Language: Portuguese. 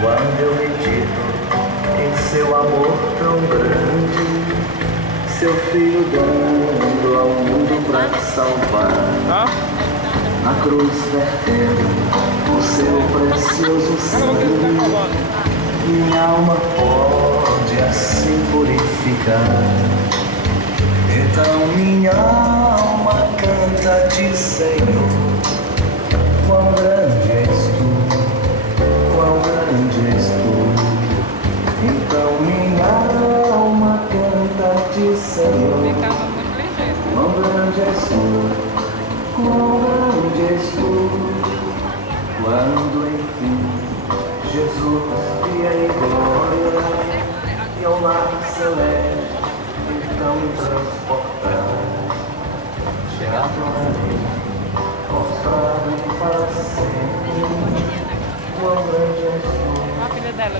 Quando eu medito em seu amor tão grande, seu filho dando ao mundo pra te salvar, na cruz vertendo o seu precioso sangue, minha alma pode assim purificar. Então minha alma canta-te, Senhor, quão grande és tu, quão grande és tu. Então minha alma canta-te, Senhor, quão grande és tu, quão grande és tu. Quando enfim Jesus vier em glória e ao lar celeste então me transportar, te adorarei, mostrarei para sempre quão grande és tu. A filha dela.